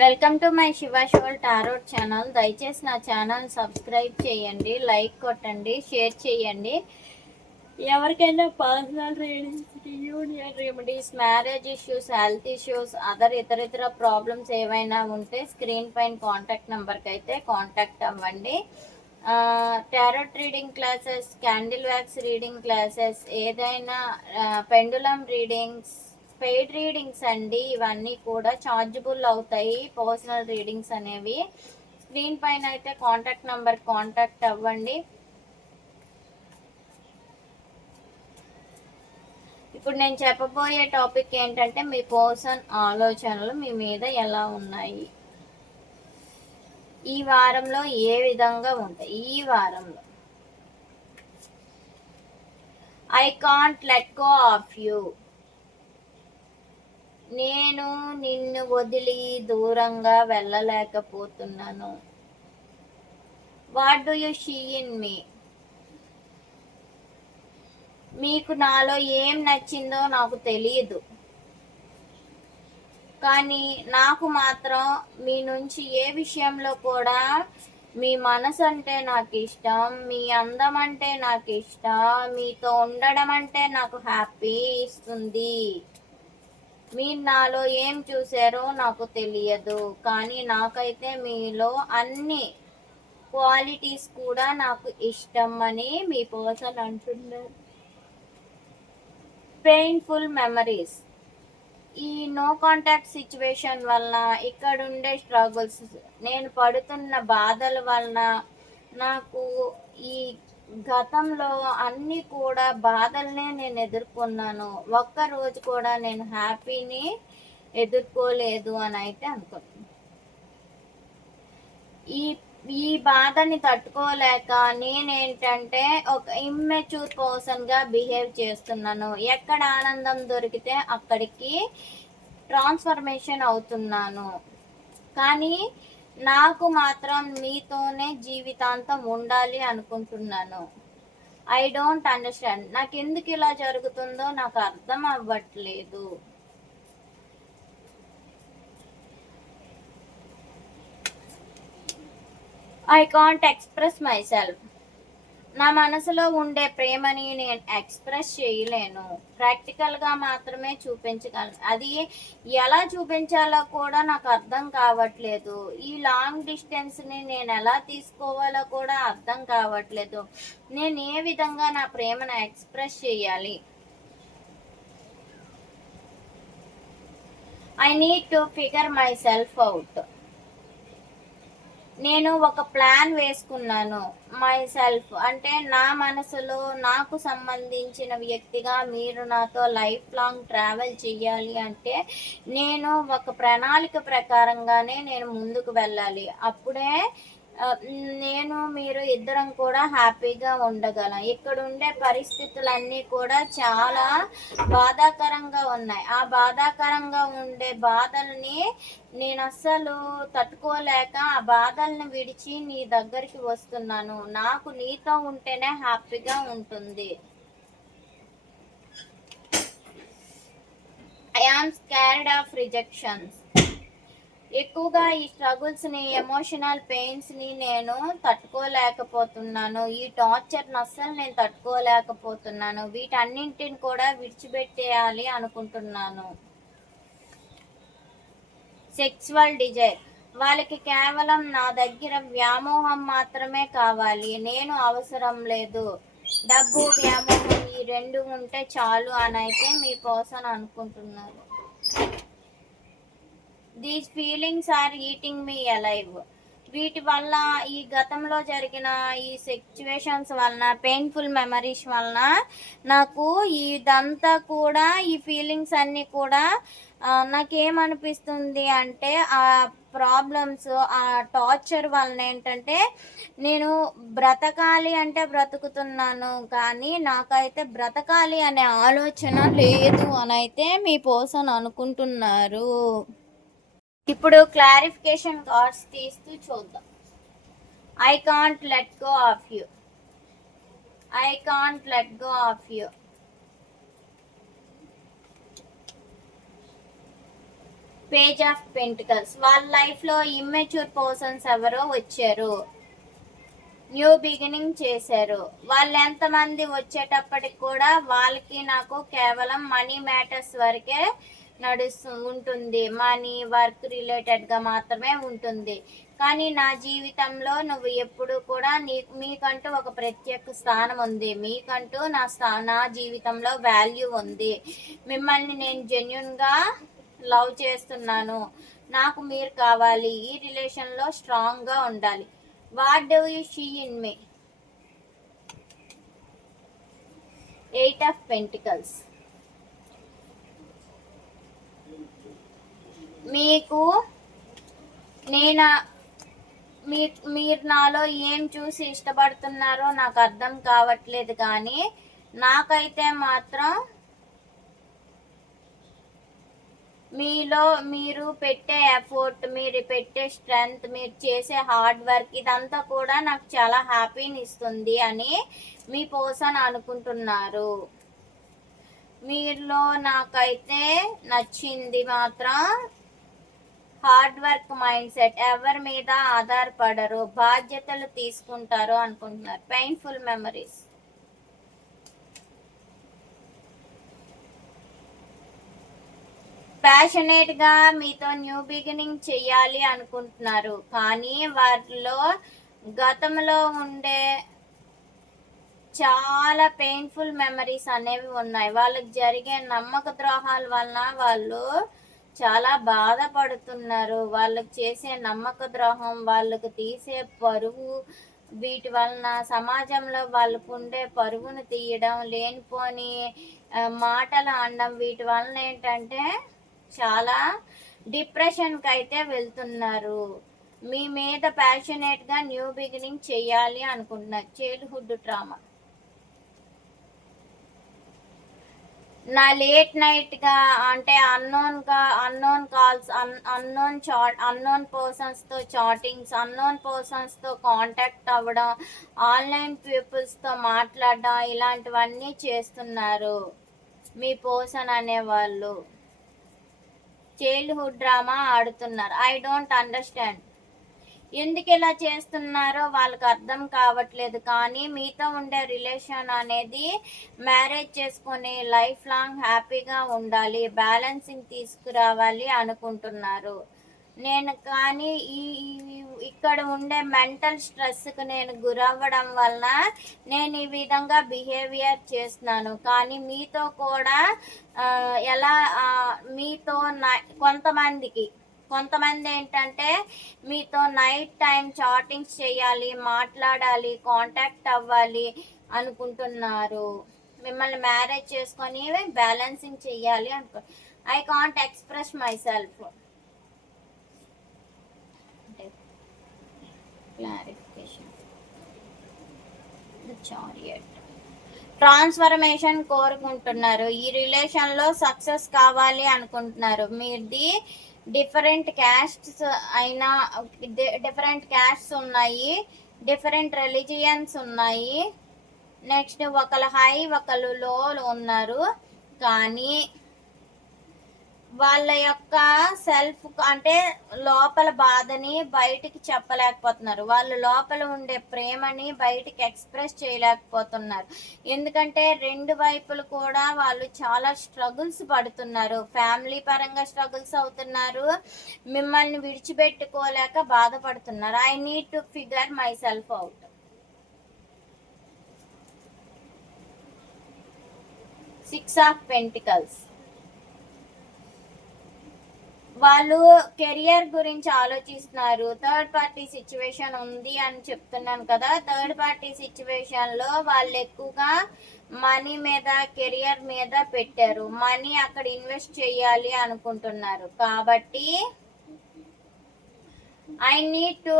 Welcome to my Shiva shawl tarot channel. దయచేసి నా channel subscribe చేయండి, లైక్ కొట్టండి, షేర్ చేయండి. ఎవరికైనా personal readings, union remedies, marriage issues, health issues, ఇతర ప్రాబ్లమ్స్ ఏవైనా ఉంటే స్క్రీన్ పైన కాంటాక్ట్ నెంబర్కి అయితే కాంటాక్ట్ అవ్వండి. Tarot reading classes, candle wax reading classes, ఏదైనా పెండులం రీడింగ్స్, పెయిడ్ రీడింగ్స్ అండి. ఇవన్నీ కూడా ఛార్జబుల్ అవుతాయి. పర్సనల్ రీడింగ్స్ అనేవి స్క్రీన్ పైన అయితే కాంటాక్ట్ నెంబర్ కాంటాక్ట్ అవ్వండి. ఇప్పుడు నేను చెప్పబోయే టాపిక్ ఏంటంటే, మీ పర్సన్ ఆలోచనలు మీ మీద ఎలా ఉన్నాయి, ఈ వారంలో ఏ విధంగా ఉంటాయి. ఈ వారంలో I can't let go of you. నేను నిన్ను వదిలి దూరంగా వెళ్ళలేకపోతున్నాను. What do you see in me. మీకు నాలో ఏం నచ్చిందో నాకు తెలియదు, కానీ నాకు మాత్రం మీ నుంచి ఏ విషయంలో కూడా మీ మనసు అంటే నాకు ఇష్టం, మీ అందం అంటే నాకు ఇష్టం, మీతో ఉండడం అంటే నాకు హ్యాపీ ఇస్తుంది. మీరు నాలో ఏం చూసారో నాకు తెలియదు, కానీ నాకైతే మీలో అన్ని క్వాలిటీస్ కూడా నాకు ఇష్టం అని మీ పర్సన్ అంటున్నారు. Painful memories. ఈ నో కాంటాక్ట్ సిచ్యువేషన్ వలన, ఇక్కడుండే స్ట్రగుల్స్, నేను పడుతున్న బాధల వలన, నాకు ఈ గతంలో అన్నీ కూడా బాధలనే నేను ఎదుర్కొన్నాను. ఒక్కరోజు కూడా నేను హ్యాపీని ఎదుర్కోలేదు అని అయితే అనుకుంటున్నాను. ఈ బాధని తట్టుకోలేక నేనేంటంటే ఒక ఇమ్మెచ్యూర్ పర్సన్గా బిహేవ్ చేస్తున్నాను. ఎక్కడ ఆనందం దొరికితే అక్కడికి ట్రాన్స్ఫర్మేషన్ అవుతున్నాను. కానీ నాకు మాత్రం మీతోనే జీవితాంతం ఉండాలి అనుకుంటున్నాను. I don't understand. నాకు ఎందుకు ఇలా జరుగుతుందో నాకు అర్థం అవ్వట్లేదు. I can't express my self. నా మనసులో ఉండే ప్రేమని నేను ఎక్స్ప్రెస్ చేయలేను. ప్రాక్టికల్గా మాత్రమే చూపించగలను. అది ఎలా చూపించాలో కూడా నాకు అర్థం కావట్లేదు. ఈ లాంగ్ డిస్టెన్స్ని నేను ఎలా తీసుకోవాలో కూడా అర్థం కావట్లేదు. నేను ఏ విధంగా నా ప్రేమను ఎక్స్ప్రెస్ చేయాలి. I need to figure my self out. నేను ఒక ప్లాన్ వేసుకున్నాను. మై సెల్ఫ్ అంటే నా మనసులో నాకు సంబంధించిన వ్యక్తిగా మీరు నాతో లైఫ్ లాంగ్ ట్రావెల్ చేయాలి అంటే నేను ఒక ప్రణాళిక ప్రకారంగానే నేను ముందుకు వెళ్ళాలి. అప్పుడే నేను మీరు ఇద్దరం కూడా హ్యాపీగా ఉండగలం. ఇక్కడ ఉండే పరిస్థితులన్నీ కూడా చాలా బాధాకరంగా ఉన్నాయి. ఆ బాధాకరంగా ఉండే బాధల్ని నేను అస్సలు తట్టుకోలేక ఆ బాధల్ని విడిచి నీ దగ్గరికి వస్తున్నాను. నాకు నీతో ఉంటేనే హ్యాపీగా ఉంటుంది. I am scared of rejections. ఎక్కువగా ఈ స్ట్రగుల్స్ని, ఎమోషనల్ పెయిన్స్ని నేను తట్టుకోలేకపోతున్నాను. ఈ టార్చర్ని అస్సలు నేను తట్టుకోలేకపోతున్నాను. వీటన్నింటిని కూడా విడిచిపెట్టేయాలి అనుకుంటున్నాను. Sexual desire. వాళ్ళకి కేవలం నా దగ్గర వ్యామోహం మాత్రమే కావాలి, నేను అవసరం లేదు. డబ్బు, వ్యామోహం ఈ రెండు ఉంటే చాలు అని అయితే మీ పర్సన్ అనుకుంటున్నారు. These feelings are eating me alive. వీటి వల్ల, ఈ గతంలో జరిగిన ఈ సిచ్యువేషన్స్ వలన, పెయిన్ఫుల్ మెమరీస్ వలన నాకు ఇదంతా కూడా, ఈ ఫీలింగ్స్ అన్నీ కూడా నాకేమనిపిస్తుంది అంటే, ఆ ప్రాబ్లమ్స్, ఆ టార్చర్ వలన ఏంటంటే నేను బ్రతకాలి అంటే బ్రతుకుతున్నాను, కానీ నాకైతే బ్రతకాలి అనే ఆలోచన లేదు అని అయితే మీ పర్సన్ అనుకుంటున్నారు. ఇప్పుడు క్లారిఫికేషన్ కార్డ్స్ తీస్తూ చూద్దాం. I can't let go of you. I can't let go of you. Page of pentacles. వాళ్ళ లైఫ్లో ఇమ్మెచ్యూర్ పర్సన్స్ ఎవరో వచ్చారు, న్యూ బిగినింగ్ చేశారు. వాళ్ళు ఎంతమంది వచ్చేటప్పటికి కూడా వాళ్ళకి నాకు కేవలం మనీ మ్యాటర్స్ వరకే నడుస్తూ ఉంటుంది, మనీ వర్క్ రిలేటెడ్గా మాత్రమే ఉంటుంది. కానీ నా జీవితంలో నువ్వు ఎప్పుడు కూడా మీకంటూ ఒక ప్రత్యేక స్థానం ఉంది, మీకంటూ నా జీవితంలో వాల్యూ ఉంది. మిమ్మల్ని నేను జెన్యున్గా లవ్ చేస్తున్నాను, నాకు మీరు కావాలి, ఈ రిలేషన్లో స్ట్రాంగ్గా ఉండాలి. What do you see in me? 8 of pentacles. మీకు మీరు నాలో ఏం చూసి ఇష్టపడుతున్నారో నాకు అర్థం కావట్లేదు, కానీ నాకైతే మాత్రం మీలో మీరు పెట్టే ఎఫర్ట్, మీరు పెట్టే స్ట్రెంగ్త్, మీరు చేసే హార్డ్ వర్క్ ఇదంతా కూడా నాకు చాలా హ్యాపీని ఇస్తుంది అని మీ పర్సన్ అనుకుంటున్నారు. మీలో నాకైతే నచ్చింది మాత్రం హార్డ్ వర్క్ మైండ్ సెట్, ఎవరి మీద ఆధారపడరు, బాధ్యతలు తీసుకుంటారు అనుకుంటున్నారు. Painful memories. ప్యాషనేట్గా మీతో న్యూ బిగినింగ్ చెయ్యాలి అనుకుంటున్నారు, కానీ వారిలో గతంలో ఉండే చాలా పెయిన్ఫుల్ మెమరీస్ అనేవి ఉన్నాయి. వాళ్ళకి జరిగే నమ్మక ద్రోహాల వలన వాళ్ళు చాలా బాధపడుతున్నారు. వాళ్ళకి చేసే నమ్మక ద్రోహం, వాళ్ళకు తీసే పరువు, వీటి వలన సమాజంలో వాళ్ళకు ఉండే పరువును తీయడం, లేనిపోని మాటలు అనడం, వీటి వలన ఏంటంటే చాలా డిప్రెషన్కి అయితే వెళ్తున్నారు. మీ మీద ప్యాషనేట్గా న్యూ బిగినింగ్ చెయ్యాలి అనుకుంటున్నారు. Childhood trauma. నా లేట్ నైట్గా అంటే అన్నోన్ కాల్స్, అన్నోన్ పర్సన్స్తో చాటింగ్స్, అన్నోన్ పర్సన్స్తో కాంటాక్ట్ అవ్వడం, ఆన్లైన్ పీపుల్స్తో మాట్లాడడం, ఇలాంటివన్నీ చేస్తున్నారు మీ పర్సన్ అనేవాళ్ళు. చైల్డ్హుడ్ డ్రామా ఆడుతున్నారు. I don't understand. ఎందుకు ఇలా చేస్తున్నారో వాళ్ళకి అర్థం కావట్లేదు, కానీ మీతో ఉండే రిలేషన్ అనేది మ్యారేజ్ చేసుకొని లైఫ్ లాంగ్ హ్యాపీగా ఉండాలి, బ్యాలెన్సింగ్ తీసుకురావాలి అనుకుంటున్నారు. నేను కానీ ఇక్కడ ఉండే మెంటల్ స్ట్రెస్కి నేను గురవ్వడం వలన నేను ఈ విధంగా బిహేవియర్ చేస్తున్నాను. కానీ మీతో కూడా ఎలా మీతో కొంతమంది ఏంటంటే మీతో నైట్ టైం చాటింగ్స్ చేయాలి, మాట్లాడాలి, కాంటాక్ట్ అవ్వాలి అనుకుంటున్నారు. మిమ్మల్ని మ్యారేజ్ చేసుకొని బ్యాలెన్సింగ్ చెయ్యాలి అనుకో. I can't express my self. Clarification. Transformation కోరుకుంటున్నారు. ఈ రిలేషన్లో సక్సెస్ కావాలి అనుకుంటున్నారు. మీది డిఫరెంట్ క్యాస్ట్స్ అయినా, డిఫరెంట్ క్యాస్ట్స్ ఉన్నాయి, డిఫరెంట్ రిలీజియన్స్ ఉన్నాయి. నెక్స్ట్ ఒకళ్ళు హై ఒకళ్ళు లో ఉన్నారు, కానీ వాళ్ళ యొక్క సెల్ఫ్ అంటే లోపల బాధని బయటికి చెప్పలేకపోతున్నారు. వాళ్ళు లోపల ఉండే ప్రేమని బయటికి ఎక్స్ప్రెస్ చేయలేకపోతున్నారు. ఎందుకంటే రెండు వైపులు కూడా వాళ్ళు చాలా స్ట్రగుల్స్ పడుతున్నారు. ఫ్యామిలీ పరంగా స్ట్రగుల్స్ అవుతున్నారు, మిమ్మల్ని విడిచిపెట్టుకోలేక బాధపడుతున్నారు. I need to figure my self out. Six of pentacles. వాళ్ళు కెరియర్ గురించి ఆలోచిస్తున్నారు. థర్డ్ పార్టీ సిచ్యువేషన్ ఉంది అని చెప్తున్నాను కదా. థర్డ్ పార్టీ సిచ్యువేషన్లో వాళ్ళు ఎక్కువగా మనీ మీద, కెరియర్ మీద పెట్టారు. మనీ అక్కడ ఇన్వెస్ట్ చేయాలి అనుకుంటున్నారు. కాబట్టి I need to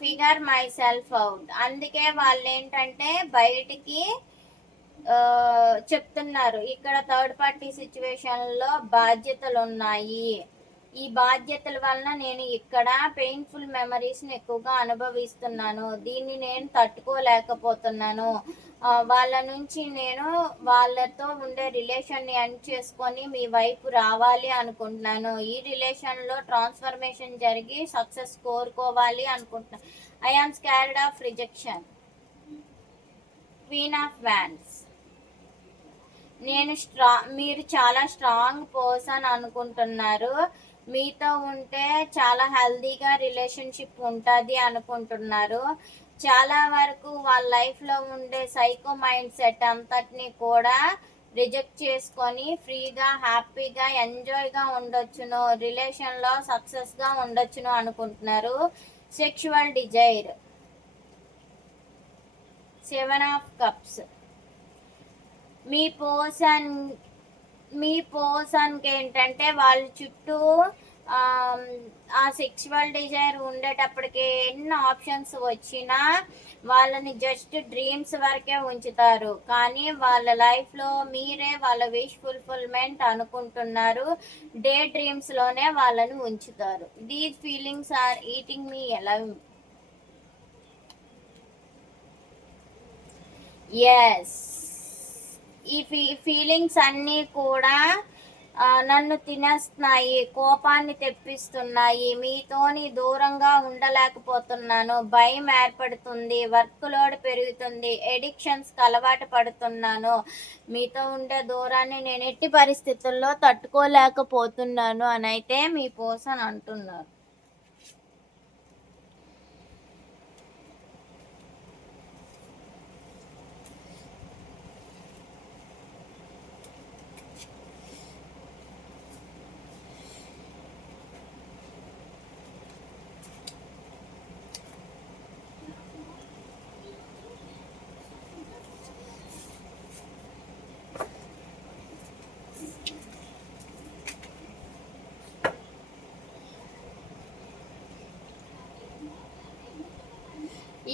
figure my self out. అందుకే వాళ్ళు ఏంటంటే బయటికి చెప్తున్నారు. ఇక్కడ థర్డ్ పార్టీ సిచ్యువేషన్లో బాధ్యతలు ఉన్నాయి, ఈ బాధ్యతల వలన నేను ఇక్కడ పెయిన్ఫుల్ మెమరీస్ని ఎక్కువగా అనుభవిస్తున్నాను, దీన్ని నేను తట్టుకోలేకపోతున్నాను వాళ్ళ నుంచి నేను వాళ్ళతో ఉండే రిలేషన్ని ఎండ్ చేసుకొని మీ వైపు రావాలి అనుకుంటున్నాను. ఈ రిలేషన్లో ట్రాన్స్ఫర్మేషన్ జరిగి సక్సెస్ కోరుకోవాలి అనుకుంటున్నాను. I am scared of rejection. Queen of wands. మీరు చాలా స్ట్రాంగ్ పర్సన్ అనుకుంటున్నారు. మీతో ఉంటే చాలా హెల్దీగా రిలేషన్షిప్ ఉంటుంది అనుకుంటున్నారు. చాలా వరకు వాళ్ళ లైఫ్లో ఉండే సైకో మైండ్ సెట్ అంతటిని కూడా రిజెక్ట్ చేసుకొని ఫ్రీగా హ్యాపీగా ఎంజాయ్గా ఉండొచ్చును, రిలేషన్లో సక్సెస్గా ఉండొచ్చును అనుకుంటున్నారు. Sexual desire. 7 of cups. మీ పర్సన్కి ఏంటంటే వాళ్ళ చుట్టూ ఆ సెక్షువల్ డిజైర్ ఉండేటప్పటికి ఎన్ని ఆప్షన్స్ వచ్చినా వాళ్ళని జస్ట్ డ్రీమ్స్ వరకే ఉంచుతారు. కానీ వాళ్ళ లైఫ్లో మీరే వాళ్ళ విష్ ఫుల్ఫిల్మెంట్ అనుకుంటున్నారు. డే డ్రీమ్స్లోనే వాళ్ళని ఉంచుతారు. These feelings are eating me alive. Yes, ఈ ఫీలింగ్స్ అన్నీ కూడా నన్ను తినేస్తున్నాయి, కోపాన్ని తెప్పిస్తున్నాయి, మీతోని దూరంగా ఉండలేకపోతున్నాను, భయం ఏర్పడుతుంది, వర్క్ లోడ్ పెరుగుతుంది, ఎడిక్షన్స్కి అలవాటు పడుతున్నాను, మీతో ఉండే దూరాన్ని నేను ఎట్టి పరిస్థితుల్లో తట్టుకోలేకపోతున్నాను అని అయితే మీ పర్సన్ అంటున్నారు.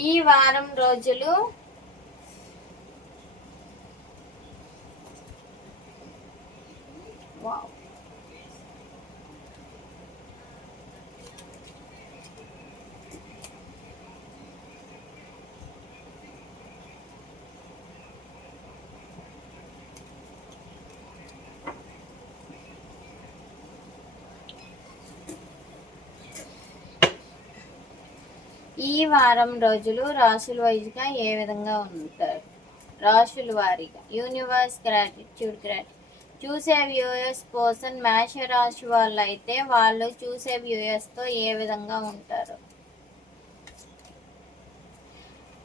ఈ వారం రోజులు ఈ వారం రోజులు రాశుల వైజ్గా ఏ విధంగా ఉంటారు? రాశుల వారీగా యూనివర్స్ గ్రాటిట్యూడ్ చూసే వ్యూయర్స్ పర్సన్ మేష రాశి వాళ్ళు అయితే వాళ్ళు చూసే వ్యూయర్స్తో ఏ విధంగా ఉంటారు?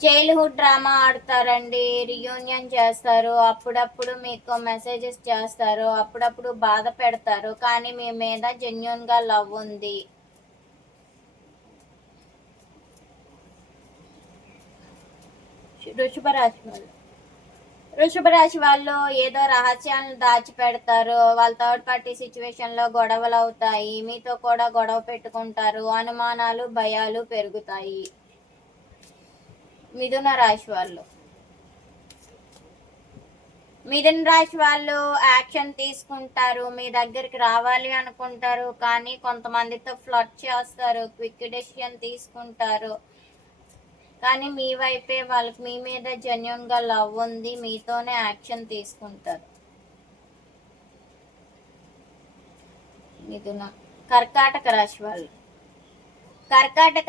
చైల్డ్హుడ్ డ్రామా ఆడతారండి, రియూనియన్ చేస్తారు, అప్పుడప్పుడు మీకు మెసేజెస్ చేస్తారు, అప్పుడప్పుడు బాధ పెడతారు, కానీ మీ మీద జెన్యున్గా లవ్ ఉంది. వృషభ రాశి వాళ్ళు ఏదో రహస్యాలను దాచిపెడతారు, వాళ్ళ థర్డ్ పార్టీ సిచ్యువేషన్లో గొడవలు అవుతాయి, మీతో కూడా గొడవ పెట్టుకుంటారు, అనుమానాలు భయాలు పెరుగుతాయి. మిథున రాశి వాళ్ళు యాక్షన్ తీసుకుంటారు, మీ దగ్గరికి రావాలి అనుకుంటారు, కానీ కొంతమందితో ఫ్లర్ట్ చేస్తారు, క్విక్ డెసిషన్ తీసుకుంటారు, కానీ మీ వైపే వాళ్ళకి మీ మీద జెన్యున్గా లవ్ ఉంది, మీతోనే యాక్షన్ తీసుకుంటారు. మిథున. కర్కాటక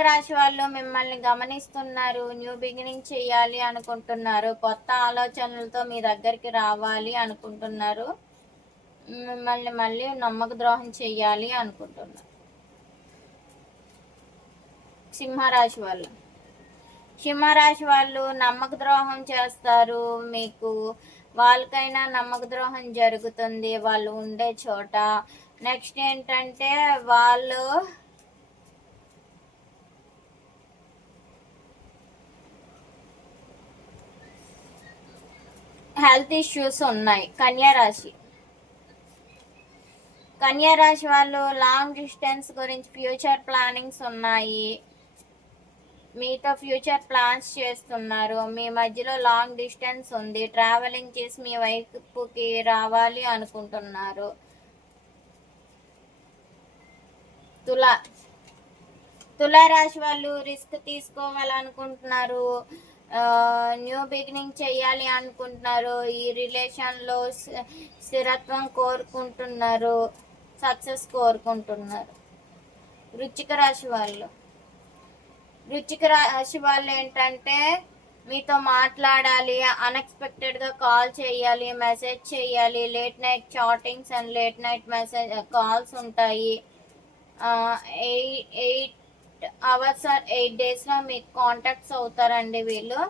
రాశి వాళ్ళు మిమ్మల్ని గమనిస్తున్నారు, న్యూ బిగినింగ్ చేయాలి అనుకుంటున్నారు, కొత్త ఆలోచనలతో మీ దగ్గరికి రావాలి అనుకుంటున్నారు, మిమ్మల్ని మళ్ళీ నమ్మక ద్రోహం చేయాలి అనుకుంటున్నారు. సింహరాశి వాళ్ళు నమ్మక ద్రోహం చేస్తారు, మీకు వాళ్ళకైనా నమ్మక ద్రోహం జరుగుతుంది వాళ్ళు ఉండే చోట. నెక్స్ట్ ఏంటంటే వాళ్ళు హెల్త్ ఇష్యూస్ ఉన్నాయి. కన్యారాశి వాళ్ళు లాంగ్ డిస్టెన్స్ గురించి ఫ్యూచర్ ప్లానింగ్స్ ఉన్నాయి, మీతో ఫ్యూచర్ ప్లాన్స్ చేస్తున్నారు, మీ మధ్యలో లాంగ్ డిస్టెన్స్ ఉంది, ట్రావెలింగ్ చేసి మీ వైపుకి రావాలి అనుకుంటున్నారు. తులారాశి వాళ్ళు రిస్క్ తీసుకోవాలనుకుంటున్నారు, న్యూ బిగినింగ్ చేయాలి అనుకుంటున్నారు. ఈ రిలేషన్లో స్థిరత్వం కోరుకుంటున్నారు, సక్సెస్ కోరుకుంటున్నారు. వృశ్చిక రాశి వాళ్ళు, ఏంటంటే మీతో మాట్లాడాలి, అన్ఎక్స్పెక్టెడ్గా కాల్ చేయాలి, మెసేజ్ చేయాలి, late night chattings and late night message calls ఉంటాయి. 8 hours ఆర్ 8 daysలో మీకు కాంటాక్ట్స్ అవుతారండి వీళ్ళు.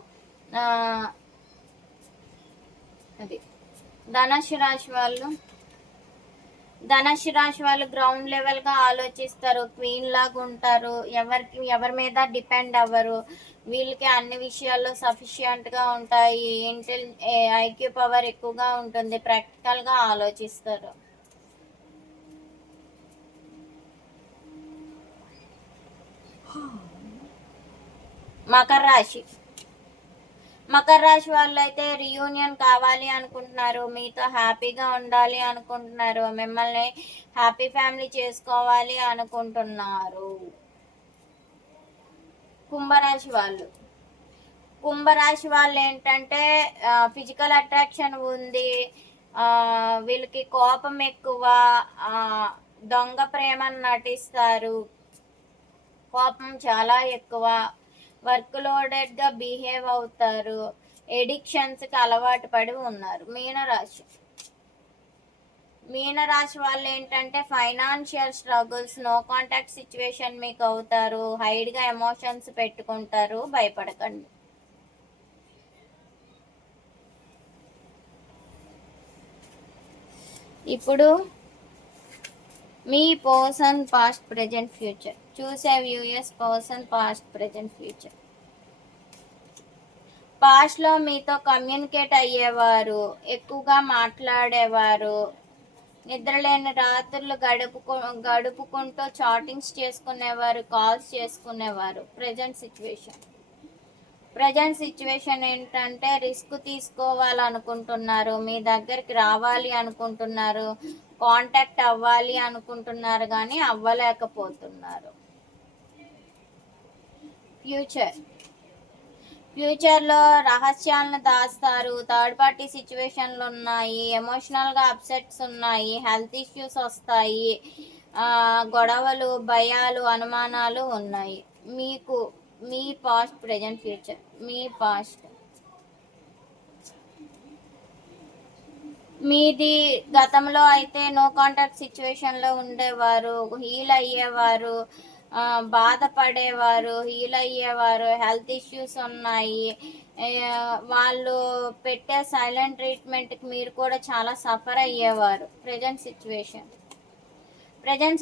అది ధనుసు రాశి వాళ్ళు గ్రౌండ్ లెవెల్గా ఆలోచిస్తారు, క్వీన్ లాగా ఉంటారు, ఎవరి మీద డిపెండ్ అవ్వరు. వీళ్ళకి అన్ని విషయాల్లో సఫిషియంట్గా ఉంటాయి, ఐక్యూ పవర్ ఎక్కువగా ఉంటుంది, ప్రాక్టికల్గా ఆలోచిస్తారు. మకర రాశి వాళ్ళు అయితే రీయూనియన్ కావాలి అనుకుంటున్నారు, మీతో హ్యాపీగా ఉండాలి అనుకుంటున్నారు, మిమ్మల్ని హ్యాపీ ఫ్యామిలీ చేసుకోవాలి అనుకుంటున్నారు. కుంభరాశి వాళ్ళు ఏంటంటే ఫిజికల్ అట్రాక్షన్ ఉంది, వీళ్ళకి కోపం ఎక్కువ, దొంగ ప్రేమను నటిస్తారు, కోపం చాలా ఎక్కువ, వర్క్ లోడెడ్గా బిహేవ్ అవుతారు, ఎడిక్షన్స్కి అలవాటు పడి ఉన్నారు. మీనరాశి వాళ్ళు ఏంటంటే financial struggles, no contact situation మీకు అవుతారు, హైడ్గా ఎమోషన్స్ పెట్టుకుంటారు, భయపడకండి. ఇప్పుడు మీ పర్సన్ పాస్ట్ ప్రెజెంట్ ఫ్యూచర్ చూసే viewers, person past present future. పాస్ట్లో మీతో కమ్యూనికేట్ అయ్యేవారు, ఎక్కువగా మాట్లాడేవారు, నిద్రలేని రాత్రులు గడుపుకుంటూ చాటింగ్స్ చేసుకునేవారు, కాల్స్ చేసుకునేవారు. ప్రజెంట్ సిచ్యువేషన్ ఏంటంటే రిస్క్ తీసుకోవాలనుకుంటున్నారు, మీ దగ్గరికి రావాలి అనుకుంటున్నారు, కాంటాక్ట్ అవ్వాలి అనుకుంటున్నారు కానీ అవ్వలేకపోతున్నారు. ఫ్యూచర్లో రహస్యాలను దాస్తారు, థర్డ్ పార్టీ సిచ్యువేషన్లు ఉన్నాయి, ఎమోషనల్గా అప్సెట్స్ ఉన్నాయి, హెల్త్ ఇష్యూస్ వస్తాయి, గొడవలు, భయాలు, అనుమానాలు ఉన్నాయి. మీ పాస్ట్ ప్రెజెంట్ ఫ్యూచర్. మీది గతంలో అయితే నో కాంటాక్ట్ సిచ్యువేషన్లో ఉండేవారు, హీల్ అయ్యేవారు, బాధపడేవారు, హీల్ అయ్యేవారు, హెల్త్ ఇష్యూస్ ఉన్నాయి, వాళ్ళు పెట్టే సైలెంట్ ట్రీట్మెంట్కి మీరు కూడా చాలా సఫర్ అయ్యేవారు. ప్రజెంట్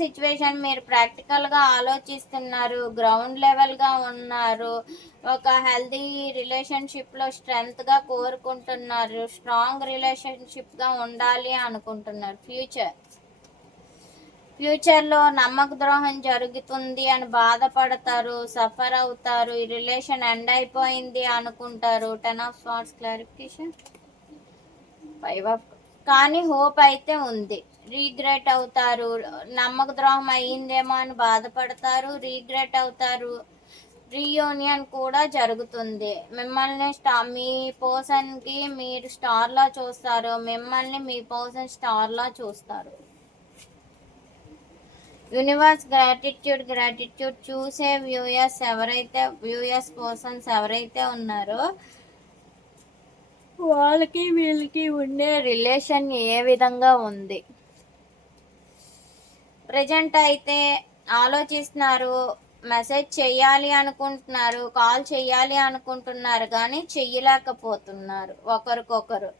సిచ్యువేషన్ మీరు ప్రాక్టికల్గా ఆలోచిస్తున్నారు, గ్రౌండ్ లెవెల్గా ఉన్నారు, ఒక హెల్తీ రిలేషన్షిప్లో స్ట్రెంగ్త్గా కోరుకుంటున్నారు, స్ట్రాంగ్ రిలేషన్షిప్గా ఉండాలి అనుకుంటున్నారు. ఫ్యూచర్లో నమ్మక ద్రోహం జరుగుతుంది అని బాధపడతారు, సఫర్ అవుతారు, ఈ రిలేషన్ ఎండ్ అయిపోయింది అనుకుంటారు. 10 of Swords క్లారిఫికేషన్. 5 of కానీ హోప్ అయితే ఉంది. రీగ్రెట్ అవుతారు, నమ్మక ద్రోహం అయ్యిందేమో అని బాధపడతారు, రీగ్రెట్ అవుతారు, రీయూనియన్ కూడా జరుగుతుంది. మిమ్మల్ని మీ పర్సన్కి మీరు స్టార్లా చూస్తారు, మిమ్మల్ని మీ పర్సన్ స్టార్లా చూస్తారు. యూనివర్స్ గ్రాటిట్యూడ్ చూసే వ్యూయర్స్ పర్సన్స్ ఎవరైతే ఉన్నారో వాళ్ళకి వీళ్ళకి ఉండే రిలేషన్ ఏ విధంగా ఉంది. ప్రజెంట్ అయితే ఆలోచిస్తున్నారు, మెసేజ్ చెయ్యాలి అనుకుంటున్నారు, కాల్ చెయ్యాలి అనుకుంటున్నారు కానీ చెయ్యలేకపోతున్నారు ఒకరికొకరు.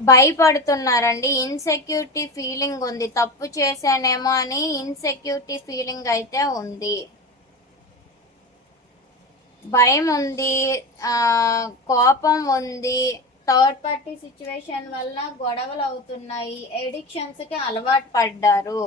భయపడుతున్నారండి, ఇన్సెక్యూరిటీ ఫీలింగ్ ఉంది, తప్పు చేశానేమో అని ఇన్సెక్యూరిటీ ఫీలింగ్ అయితే ఉంది, భయం ఉంది, కోపం ఉంది, థర్డ్ పార్టీ సిచ్యువేషన్ వల్ల గొడవలు అవుతున్నాయి, ఎడిక్షన్స్కి అలవాటు పడ్డారు.